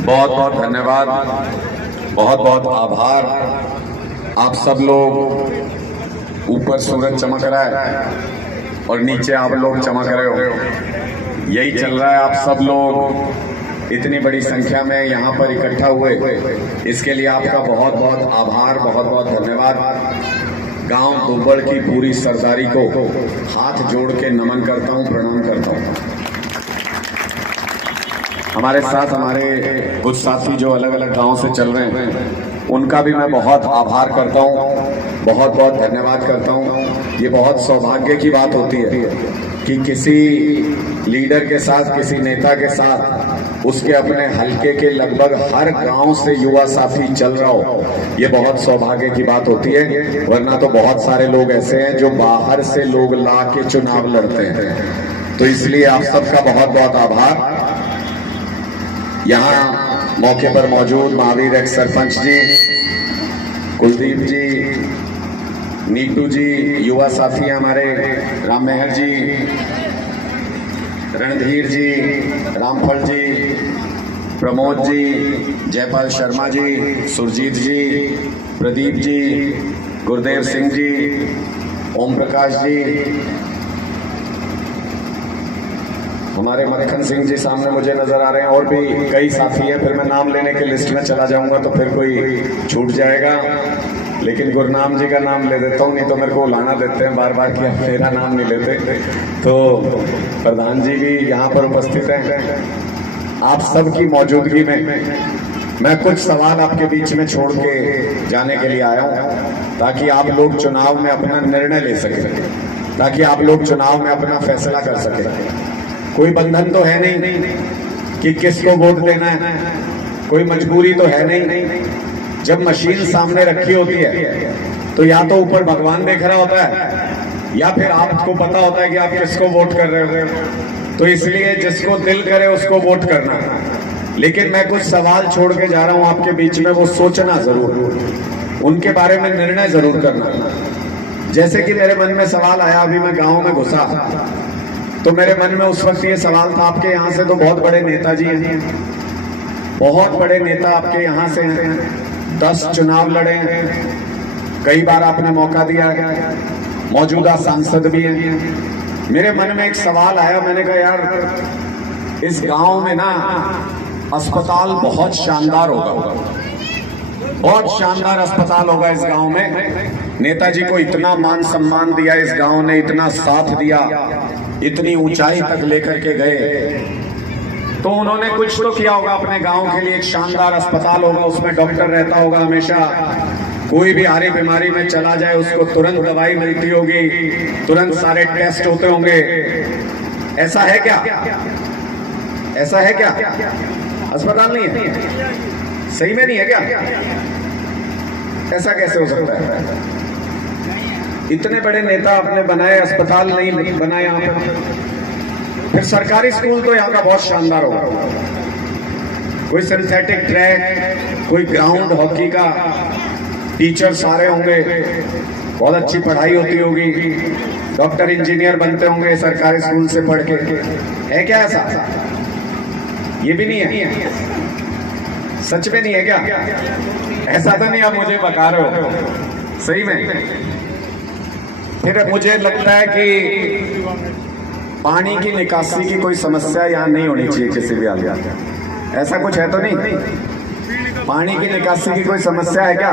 बहुत बहुत धन्यवाद, बहुत बहुत आभार। आप सब लोग, ऊपर सूरज चमक रहा है और नीचे आप लोग चमक रहे हो, यही चल रहा है। आप सब लोग इतनी बड़ी संख्या में यहाँ पर इकट्ठा हुए, इसके लिए आपका बहुत बहुत आभार, बहुत बहुत धन्यवाद। गांव दुब्बड़ की पूरी सरदारी को हाथ जोड़ के नमन करता हूँ, प्रणाम करता हूँ। हमारे साथ हमारे कुछ साथी जो अलग अलग गांव से चल रहे हैं, उनका भी मैं बहुत आभार करता हूँ, बहुत बहुत धन्यवाद करता हूँ। ये बहुत सौभाग्य की बात होती है कि किसी लीडर के साथ, किसी नेता के साथ, उसके अपने हलके के लगभग हर गांव से युवा साथी चल रहा हो, ये बहुत सौभाग्य की बात होती है। वरना तो बहुत सारे लोग ऐसे हैं जो बाहर से लोग ला के चुनाव लड़ते हैं। तो इसलिए आप सबका बहुत बहुत आभार। यहाँ मौके पर मौजूद महावीर एक्स सरपंच जी, कुलदीप जी, नीटू जी, युवा साथी हमारे राम मेहर जी, रणधीर जी, रामफल जी, प्रमोद जी, जयपाल शर्मा जी, सुरजीत जी, प्रदीप जी, गुरदेव सिंह जी, ओम प्रकाश जी, हमारे मक्खन सिंह जी सामने मुझे नजर आ रहे हैं, और भी कई साथी हैं। फिर मैं नाम लेने की लिस्ट में चला जाऊंगा तो फिर कोई छूट जाएगा, लेकिन गुरनाम जी का नाम ले देता हूँ, नहीं तो मेरे को उलाना देते हैं बार बार कि आप मेरा नाम नहीं लेते। तो प्रधान जी भी यहाँ पर उपस्थित हैं। आप सबकी मौजूदगी में मैं कुछ सवाल आपके बीच में छोड़ के जाने के लिए आया हूँ, ताकि आप लोग चुनाव में अपना निर्णय ले सकें, ताकि आप लोग चुनाव में अपना फैसला कर सकें। कोई बंधन तो है नहीं कि किसको वोट देना है, कोई मजबूरी तो है नहीं। जब मशीन सामने रखी होती है तो या तो ऊपर भगवान देख रहा होता है, या फिर आपको पता होता है कि आप किसको वोट कर रहे हो। तो इसलिए जिसको दिल करे उसको वोट करना। लेकिन मैं कुछ सवाल छोड़ के जा रहा हूं आपके बीच में, वो सोचना जरूर, उनके बारे में निर्णय जरूर करना। जैसे कि मेरे मन में सवाल आया, अभी मैं गाँव में घुसा तो मेरे मन में उस वक्त ये सवाल था, आपके यहाँ से तो बहुत बड़े नेताजी हैं, बहुत बड़े नेता आपके यहाँ से हैं, 10 चुनाव लड़े हैं, कई बार आपने मौका दिया है, मौजूदा सांसद भी हैं। मेरे मन में एक सवाल आया, मैंने कहा यार इस गांव में ना अस्पताल बहुत शानदार होगा, बहुत शानदार अस्पताल होगा इस गांव में। नेताजी को इतना मान सम्मान दिया इस गांव ने, इतना साथ दिया, इतनी ऊंचाई तक लेकर के गए, तो उन्होंने कुछ तो किया होगा अपने गांव के लिए। एक शानदार अस्पताल होगा, उसमें डॉक्टर रहता होगा हमेशा, कोई भी हारी बीमारी में चला जाए उसको तुरंत दवाई मिलती होगी, तुरंत सारे टेस्ट होते होंगे। ऐसा है क्या? ऐसा है क्या? अस्पताल नहीं है, सही में नहीं है क्या? ऐसा कैसे हो सकता है? इतने बड़े नेता आपने बनाए, अस्पताल नहीं बनाए यहाँ पर। फिर सरकारी स्कूल तो यहाँ का बहुत शानदार होगा, कोई सिंथेटिक ट्रैक, कोई ग्राउंड हॉकी का, टीचर सारे होंगे, बहुत अच्छी पढ़ाई होती होगी, डॉक्टर इंजीनियर बनते होंगे सरकारी स्कूल से पढ़ के। है क्या ऐसा? ये भी नहीं है, सच में नहीं है क्या? ऐसा तो नहीं आप मुझे बता रहे हो, सही में? फिर मुझे लगता है कि पानी की निकासी की कोई समस्या यहाँ नहीं होनी चाहिए किसी भी हाल में। ऐसा कुछ है तो नहीं? पानी की निकासी की कोई समस्या है क्या?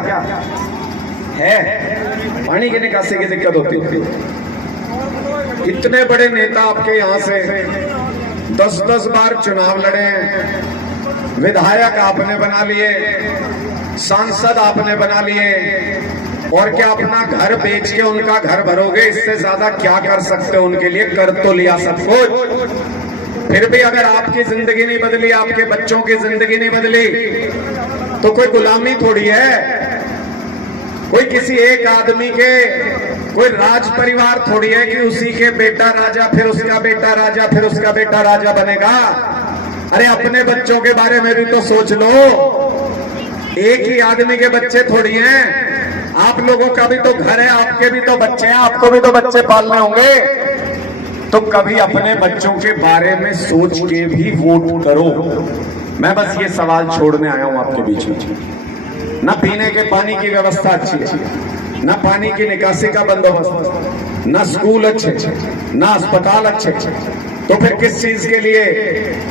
है, पानी की निकासी की दिक्कत होती है। इतने बड़े नेता आपके यहाँ से 10-10 बार चुनाव लड़े हैं, विधायक आपने बना लिए, सांसद आपने बना लिए, और क्या अपना घर बेच के उनका घर भरोगे? इससे ज्यादा क्या कर सकते हो उनके लिए? कर तो लिया सब कुछ, फिर भी अगर आपकी जिंदगी नहीं बदली, आपके बच्चों की जिंदगी नहीं बदली, तो कोई गुलामी थोड़ी है, कोई किसी एक आदमी के, कोई राज परिवार थोड़ी है कि उसी के बेटा राजा, फिर उसका बेटा राजा, फिर उसका बेटा राजा बनेगा। अरे अपने बच्चों के बारे में भी तो सोच लो, एक ही आदमी के बच्चे थोड़ी हैं। आप लोगों का भी तो घर है, आपके भी तो बच्चे हैं, आपको भी तो बच्चे पालने होंगे। तो कभी अपने बच्चों के बारे में सोच के भी वोट करो। मैं बस ये सवाल छोड़ने आया हूं आपके बीच में। न पीने के पानी की व्यवस्था अच्छी है, न पानी की निकासी का बंदोबस्त, न स्कूल अच्छे, न अस्पताल अच्छे, तो फिर किस चीज के लिए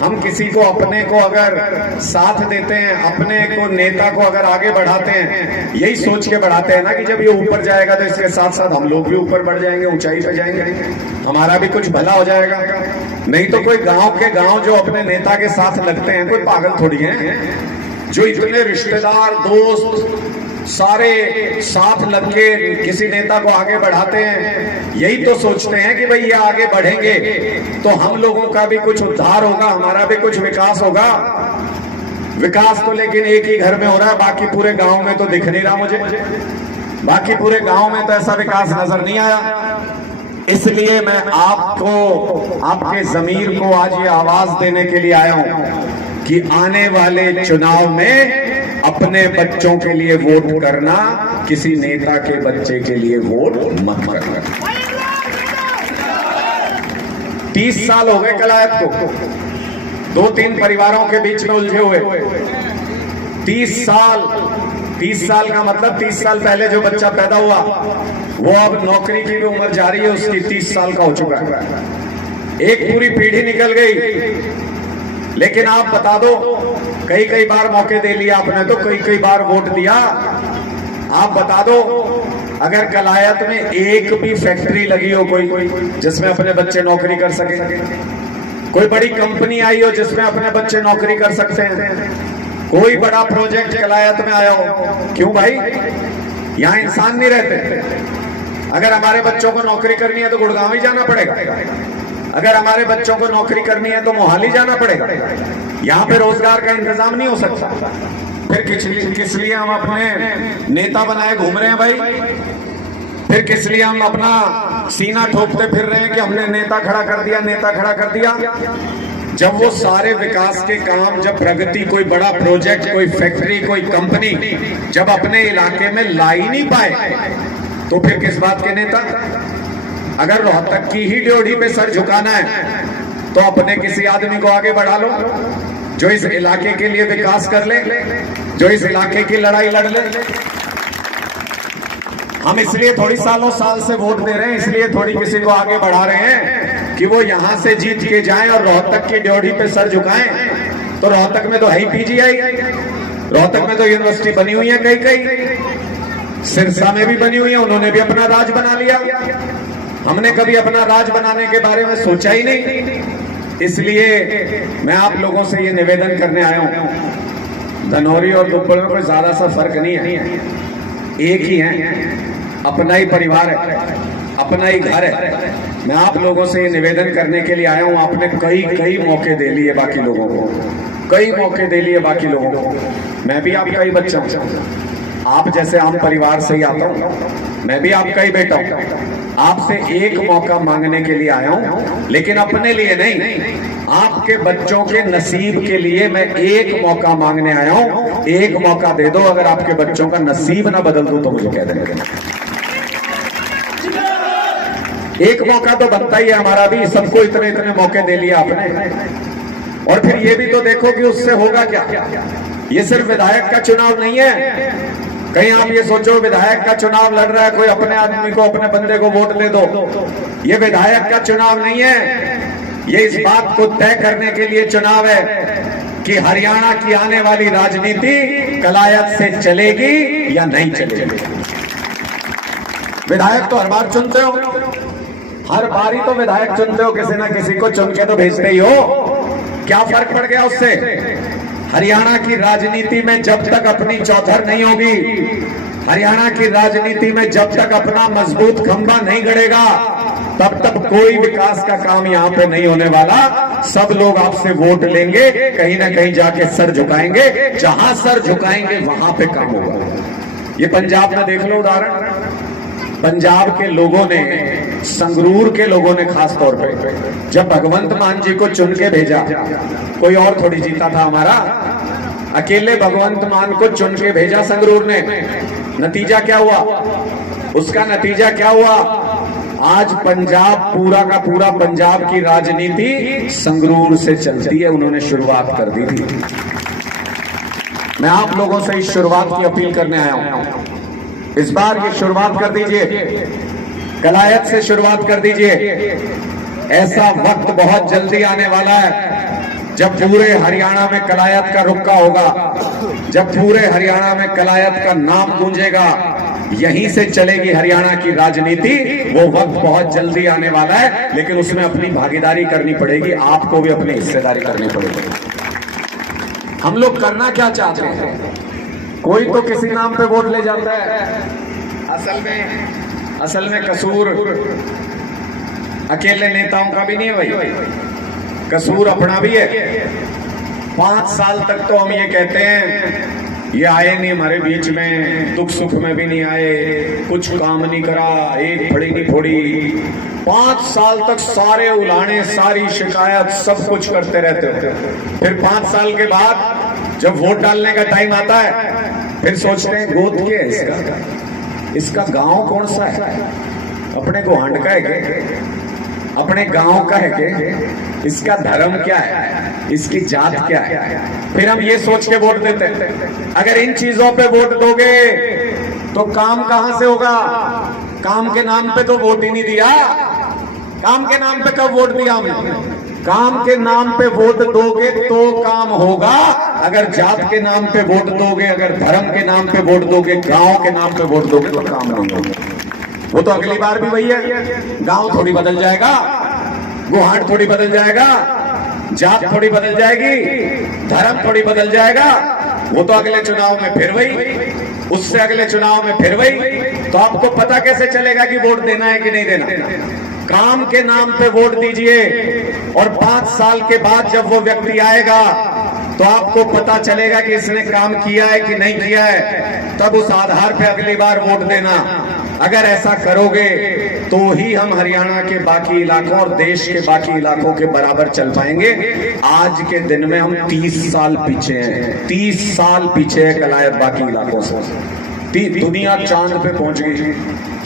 हम किसी को, अपने को अगर साथ देते हैं, अपने को नेता को अगर आगे बढ़ाते हैं, यही सोच के बढ़ाते हैं ना कि जब ये ऊपर जाएगा तो इसके साथ साथ हम लोग भी ऊपर बढ़ जाएंगे, ऊंचाई पे जाएंगे, हमारा भी कुछ भला हो जाएगा। नहीं तो कोई गांव के गांव जो अपने नेता के साथ लगते हैं, कोई पागल थोड़ी है जो इतने रिश्तेदार दोस्त सारे साथ लग के किसी नेता को आगे बढ़ाते हैं। यही तो सोचते हैं कि भाई ये आगे बढ़ेंगे तो हम लोगों का भी कुछ उद्धार होगा, हमारा भी कुछ विकास होगा। विकास तो लेकिन एक ही घर में हो रहा है, बाकी पूरे गांव में तो दिख नहीं रहा मुझे, बाकी पूरे गांव में तो ऐसा विकास नजर नहीं आया। इसलिए मैं आपको, आपके ज़मीर को आज ये आवाज देने के लिए आया हूं कि आने वाले चुनाव में अपने बच्चों के लिए वोट करना, किसी नेता के बच्चे के लिए वोट मत करना। 30 साल हो गए कलायत को, 2-3 परिवारों के बीच में उलझे हुए। 30 साल का मतलब 30 साल पहले जो बच्चा पैदा हुआ वो अब नौकरी की भी उम्र जा रही है, उसकी 30 साल का हो चुका है। एक पूरी पीढ़ी निकल गई। लेकिन आप बता दो, कई बार मौके दे लिया आपने, तो कई बार वोट दिया। आप बता दो, अगर कलायत में एक भी फैक्ट्री लगी हो कोई जिसमें अपने बच्चे नौकरी कर सके, कोई बड़ी कंपनी आई हो जिसमें अपने बच्चे नौकरी कर सकते हैं, कोई बड़ा प्रोजेक्ट कलायत में आया हो, क्यों भाई? यहाँ इंसान नहीं रहते। अगर हमारे बच्चों को नौकरी करनी है तो गुड़गांव ही जाना पड़ेगा, अगर हमारे बच्चों को नौकरी करनी है तो मोहाली जाना पड़ेगा। यहाँ पे रोजगार का इंतजाम नहीं हो सकता। फिर किस लिए हम अपने नेता बनाए घूम रहे हैं भाई? फिर किस लिए हम अपना सीना ठोकते फिर रहे हैं कि हमने नेता खड़ा कर दिया, नेता खड़ा कर दिया? जब वो सारे विकास के काम, जब प्रगति, कोई बड़ा प्रोजेक्ट, कोई फैक्ट्री, कोई कंपनी जब अपने इलाके में ला ही नहीं पाए, तो फिर किस बात के नेता? अगर रोहतक की ही ड्योढ़ी पे सर झुकाना है तो अपने किसी आदमी को आगे बढ़ा लो जो इस इलाके के लिए विकास कर ले, जो इस इलाके की लड़ाई लड़ ले। हम इसलिए थोड़ी सालों साल से वोट दे रहे हैं, इसलिए थोड़ी किसी को आगे बढ़ा रहे हैं कि वो यहां से जीत के जाएं और रोहतक की ड्योढ़ी पे सर झुकाएं। तो रोहतक में तो है ही पीजीआई, रोहतक में तो यूनिवर्सिटी बनी हुई है, कई सिरसा में भी बनी हुई है, उन्होंने भी अपना राज बना लिया। हमने कभी अपना राज बनाने के बारे में सोचा ही नहीं। इसलिए मैं आप लोगों से ये निवेदन करने आया हूं, धनौरी और दुब्बल में कोई ज्यादा सा फर्क नहीं है, एक ही है, अपना ही परिवार है, अपना ही घर है। मैं आप लोगों से ये निवेदन करने के लिए आया हूं। आपने कई मौके दे लिए बाकी लोगों को, कई मौके दे लिए बाकी लोगों को। मैं भी आपका ही बच्चा हूं, आप जैसे आम परिवार से ही आता हूं, मैं भी आपका ही बेटा हूं। आपसे एक मौका मांगने के लिए आया हूं, लेकिन अपने लिए नहीं, आपके बच्चों के नसीब के लिए मैं एक मौका मांगने आया हूं। एक मौका दे दो, अगर आपके बच्चों का नसीब ना बदल दूं तो मुझे कह देना। एक मौका तो बनता ही है हमारा भी, सबको इतने मौके दे लिए आपने। और फिर ये भी तो देखो कि उससे होगा क्या। ये सिर्फ विधायक का चुनाव नहीं है। कहीं आप ये सोचो विधायक का चुनाव लड़ रहा है, कोई अपने आदमी को, अपने बंदे को वोट दे दो। ये विधायक का चुनाव नहीं है, ये इस बात को तय करने के लिए चुनाव है कि हरियाणा की आने वाली राजनीति कलायत से चलेगी या नहीं चलेगी। विधायक तो हर बार चुनते हो, हर बार ही तो विधायक चुनते हो, किसी ना किसी को चुन के तो भेजते ही हो। क्या फर्क पड़ गया उससे? हरियाणा की राजनीति में जब तक अपनी चौधर नहीं होगी, हरियाणा की राजनीति में जब तक अपना मजबूत खंभा नहीं गड़ेगा, तब तक कोई विकास का काम यहाँ पे नहीं होने वाला। सब लोग आपसे वोट लेंगे, कहीं ना कहीं जाके सर झुकाएंगे, जहां सर झुकाएंगे वहां पे काम होगा। ये पंजाब में देख लो उदाहरण, पंजाब के लोगों ने, संगरूर के लोगों ने खास तौर पे जब भगवंत मान जी को चुन के भेजा, कोई और थोड़ी जीता था हमारा, अकेले भगवंत मान को चुन के भेजा संगरूर ने। नतीजा क्या हुआ? उसका नतीजा क्या हुआ? आज पंजाब पूरा का पूरा पंजाब की राजनीति संगरूर से चलती है, उन्होंने शुरुआत कर दी थी। मैं आप लोगों से इस शुरुआत की अपील करने आया हूं। इस बार ये शुरुआत कर दीजिए, कलायत से शुरुआत कर दीजिए। ऐसा वक्त बहुत जल्दी आने वाला है जब पूरे हरियाणा में कलायत का रुक्का होगा, जब पूरे हरियाणा में कलायत का नाम गूंजेगा, यहीं से चलेगी हरियाणा की राजनीति। वो वक्त बहुत जल्दी आने वाला है, लेकिन उसमें अपनी भागीदारी करनी पड़ेगी, आपको भी अपनी हिस्सेदारी करनी पड़ेगी। हम लोग करना क्या चाहते हैं? कोई तो किसी नाम पे वोट ले जाता है। असल में कसूर अकेले नेताओं का भी नहीं है भाई, कसूर अपना भी है। 5 साल तक तो हम ये कहते हैं ये आए नहीं हमारे बीच में, दुख सुख में भी नहीं आए, कुछ काम नहीं करा, एक फड़ी नहीं फोड़ी। 5 साल तक सारे उलाने, सारी शिकायत, सब कुछ करते रहते हैं। फिर 5 साल के बाद जब वोट डालने का टाइम आता है, फिर सोचते हैं गोद के इसका गांव कौन सा है, अपने को हांड का है के, अपने गांव का है के, इसका धर्म क्या है, इसकी जात क्या है। फिर हम ये सोच के वोट देते हैं। अगर इन चीजों पे वोट दोगे तो काम कहां से होगा? काम के नाम पे तो वोट ही नहीं दिया। काम के नाम पे कब वोट दिया हमने? काम के नाम पे वोट दोगे तो काम होगा। अगर जात के नाम पे वोट दोगे, अगर धर्म के नाम पे वोट दोगे, गांव के नाम पे वोट दोगे तो काम नहीं होगा। वो तो अगली बार भी वही है। गांव थोड़ी बदल जाएगा, गुहाट थोड़ी बदल जाएगा, जात थोड़ी बदल जाएगी, धर्म थोड़ी बदल जाएगा। वो तो अगले चुनाव में फिर वही, उससे अगले चुनाव में फिर वही। तो आपको पता कैसे चलेगा कि वोट देना है कि नहीं देना? काम के नाम पे वोट दीजिए, और 5 साल के बाद जब वो व्यक्ति आएगा तो आपको पता चलेगा कि इसने काम किया है कि नहीं किया है। तब उस आधार पे अगली बार वोट देना। अगर ऐसा करोगे तो ही हम हरियाणा के बाकी इलाकों और देश के बाकी इलाकों के बराबर चल पाएंगे। आज के दिन में हम 30 साल पीछे हैं, 30 साल पीछे है कलायत बाकी इलाकों से। दुनिया चांद पे पहुंच गई,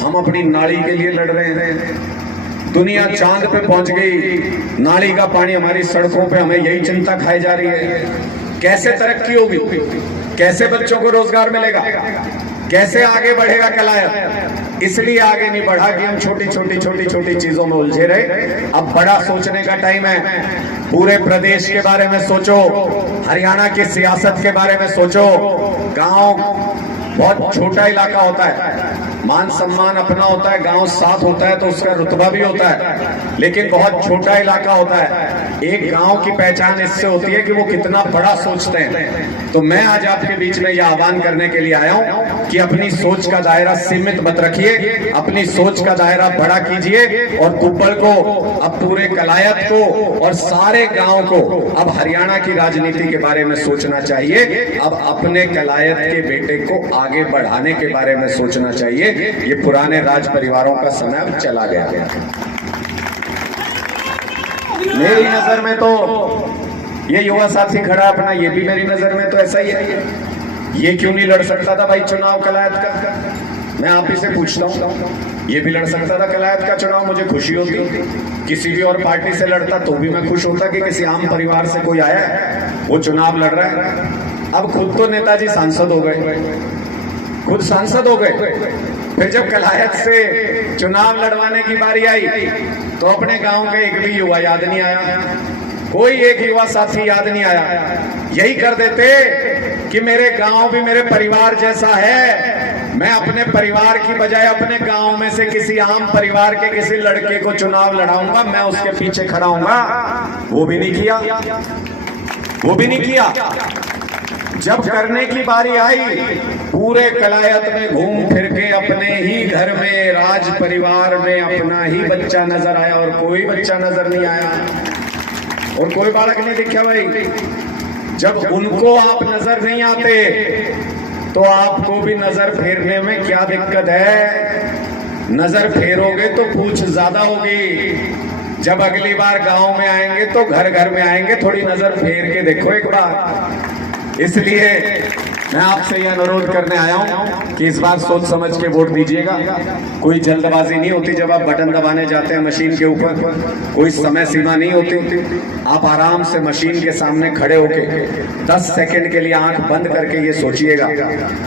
हम अपनी नाली के लिए लड़ रहे हैं। दुनिया चांद पे पहुंच गई, नाली का पानी हमारी सड़कों पे, हमें यही चिंता खाई जा रही है। कैसे तरक्की होगी, कैसे बच्चों को रोजगार मिलेगा, कैसे आगे बढ़ेगा कलायत? इसलिए आगे नहीं बढ़ा कि हम छोटी छोटी चीजों में उलझे रहे। अब बड़ा सोचने का टाइम है। पूरे प्रदेश के बारे में सोचो, हरियाणा की सियासत के बारे में सोचो। गांव बहुत छोटा इलाका होता है, मान सम्मान अपना होता है, गांव साथ होता है तो उसका रुतबा भी होता है, लेकिन बहुत छोटा इलाका होता है। एक गांव की पहचान इससे होती है कि वो कितना बड़ा सोचते हैं। तो मैं आज आपके बीच में यह आह्वान करने के लिए आया हूं कि अपनी सोच का दायरा सीमित मत रखिए, अपनी सोच का दायरा बड़ा कीजिए। और कुब्बल को, अब पूरे कलायत को और सारे गांव को अब हरियाणा की राजनीति के बारे में सोचना चाहिए। अब अपने कलायत के बेटे को आगे बढ़ाने के बारे में सोचना चाहिए। ये पुराने राज परिवारों का समय अब चला गया। मेरी नजर में तो ये युवा साथी खड़ा अपना, ये भी मेरी नजर में तो ऐसा ही है। ये क्यों नहीं लड़ सकता था भाई चुनाव कलायत का? मैं आप ही से पूछता हूँ, ये भी लड़ सकता था कलायत का चुनाव? मुझे खुशी होती। किसी भी और पार्टी से लड़ता तो भी मैं खुश होता कि किसी आम परिवार से कोई आया है, वो चुनाव लड़ रहा है। अब खुद तो नेताजी सांसद हो गए, खुद सांसद हो गए। फिर जब कलायत से चुनाव लड़वाने की बारी आई तो अपने गांव का एक भी युवा याद नहीं आया, कोई एक युवा साथी याद नहीं आया। यही कर देते कि मेरे गांव भी मेरे परिवार जैसा है, मैं अपने परिवार की बजाय अपने गांव में से किसी आम परिवार के किसी लड़के को चुनाव लड़ाऊंगा, मैं उसके पीछे खड़ा हूंगा। वो भी नहीं किया, वो भी नहीं किया। जब करने की बारी आई, पूरे कलायत में घूम फिर के अपने ही घर में, राज परिवार में अपना ही बच्चा नजर आया और कोई बच्चा नजर नहीं आया और कोई बालक नहीं दिखा भाई। जब उनको आप नजर नहीं आते तो आपको भी नजर फेरने में क्या दिक्कत है? नजर फेरोगे तो पूछ ज्यादा होगी। जब अगली बार गांव में आएंगे तो घर घर में आएंगे, थोड़ी नजर फेर के देखो एक बार। इसलिए मैं आपसे यह अनुरोध करने आया हूं कि इस बार सोच समझ के वोट दीजिएगा। कोई जल्दबाजी नहीं होती जब आप बटन दबाने जाते हैं मशीन के ऊपर, कोई समय सीमा नहीं होती। आप आराम से मशीन के सामने खड़े होके 10 सेकंड के लिए आंख बंद करके ये सोचिएगा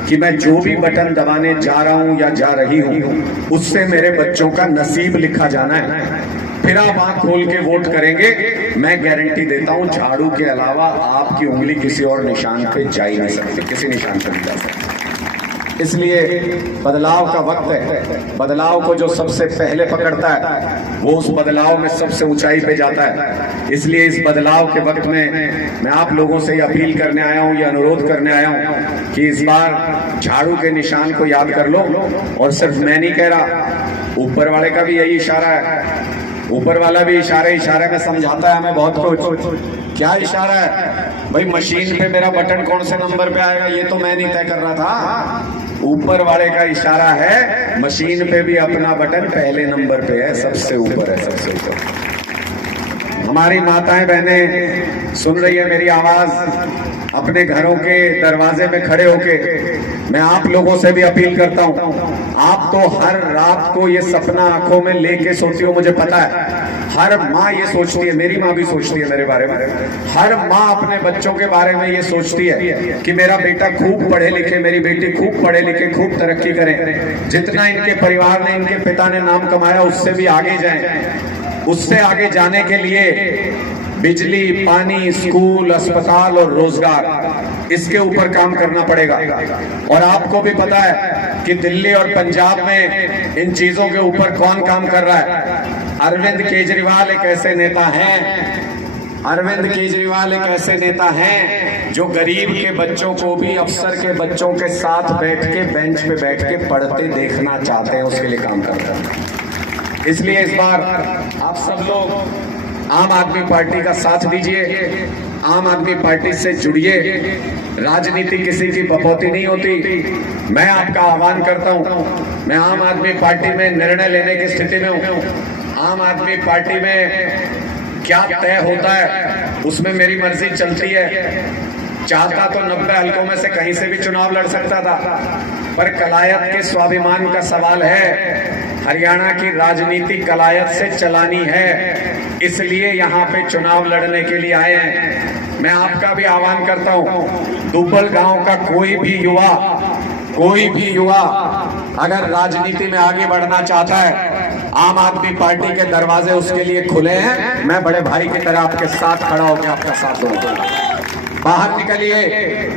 कि मैं जो भी बटन दबाने जा रहा हूं या जा रही हूं उससे मेरे बच्चों का नसीब लिखा जाना है। फिर आप आंख खोल के वोट करेंगे। मैं गारंटी देता हूं झाड़ू के अलावा आपकी उंगली किसी और निशान पे जा ही नहीं सकती, किसी निशान पे नहीं जा सकती। इसलिए बदलाव का वक्त है। बदलाव को जो सबसे पहले पकड़ता है वो उस बदलाव में सबसे ऊंचाई पे जाता है। इसलिए इस बदलाव के वक्त में मैं आप लोगों से अपील करने आया हूं, ये अनुरोध करने आया हूं कि इस बार झाड़ू के निशान को याद कर लो। और सिर्फ मैं नहीं कह रहा, ऊपर वाले का भी यही इशारा है। ऊपर वाला भी इशारे में समझाता है हमें बहुत कुछ। क्या इशारा है भाई? मशीन पे मेरा बटन कौन से नंबर पे आएगा ये तो मैं नहीं तय कर रहा था। ऊपर वाले का इशारा है मशीन पे भी अपना बटन पहले नंबर पे है, सबसे ऊपर है, सबसे ऊपर। हमारी माताएं बहनें सुन रही है मेरी आवाज, अपने घरों के दरवाजे में खड़े होके मैं आप लोगों से भी अपील करता हूं। आप तो हर रात को ये सपना आंखों में लेके सोती हो, मुझे पता है। हर माँ ये सोचती है, मेरी माँ भी सोचती है मेरे बारे में। हर माँ अपने बच्चों के बारे में ये सोचती है कि मेरा बेटा खूब पढ़े लिखे, मेरी बेटी खूब पढ़े लिखे, खूब तरक्की करें। जितना इनके परिवार ने, इनके पिता ने नाम कमाया उससे भी आगे जाएं। उससे आगे जाने के लिए बिजली, पानी, स्कूल, अस्पताल और रोजगार, इसके ऊपर काम करना पड़ेगा। और आपको भी पता है कि दिल्ली और पंजाब में इन चीजों के ऊपर कौन काम कर रहा है। अरविंद केजरीवाल एक ऐसे नेता हैं, अरविंद केजरीवाल एक ऐसे नेता हैं जो गरीब के बच्चों को भी अफसर के बच्चों के साथ बैठ के बेंच पे बैठ के पढ़ते देखना चाहते हैं, उसके लिए काम करते हैं। इसलिए इस बार आप सब लोग आम आदमी पार्टी का साथ दीजिए, आम आदमी पार्टी से जुड़िए। राजनीति किसी की बपौती नहीं होती। मैं आपका आह्वान करता हूं, मैं आम आदमी पार्टी में निर्णय लेने की स्थिति में हूं। आम आदमी पार्टी में क्या तय होता है उसमें मेरी मर्जी चलती है। चाहता तो 90 हलकों में से कहीं से भी चुनाव लड़ सकता था, पर कलायत के स्वाभिमान का सवाल है। हरियाणा की राजनीति कलायत से चलानी है, इसलिए यहाँ पे चुनाव लड़ने के लिए आए हैं। मैं आपका भी आह्वान करता हूँ, दुब्बल गांव का कोई भी युवा अगर राजनीति में आगे बढ़ना चाहता है, आम आदमी पार्टी के दरवाजे उसके लिए खुले हैं। मैं बड़े भाई की तरह आपके साथ खड़ा होकर आपका साथ दूंगा। बाहर निकलिए,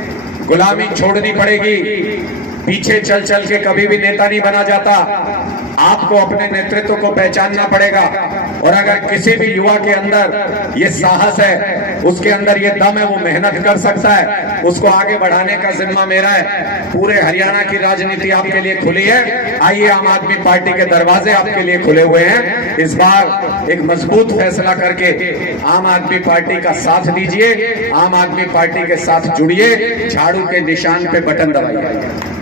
गुलामी छोड़नी पड़ेगी। पीछे चल चल के कभी भी नेता नहीं बना जाता। आपको अपने नेतृत्व को पहचानना पड़ेगा। और अगर किसी भी युवा के अंदर ये साहस है, उसके अंदर ये दम है, वो मेहनत कर सकता है, उसको आगे बढ़ाने का जिम्मा मेरा है। पूरे हरियाणा की राजनीति आपके लिए खुली है। आइए, आम आदमी पार्टी के दरवाजे आपके लिए खुले हुए हैं। इस बार एक मजबूत फैसला करके आम आदमी पार्टी का साथ दीजिए, आम आदमी पार्टी के साथ जुड़िए, झाड़ू के निशान पे बटन दबाइए।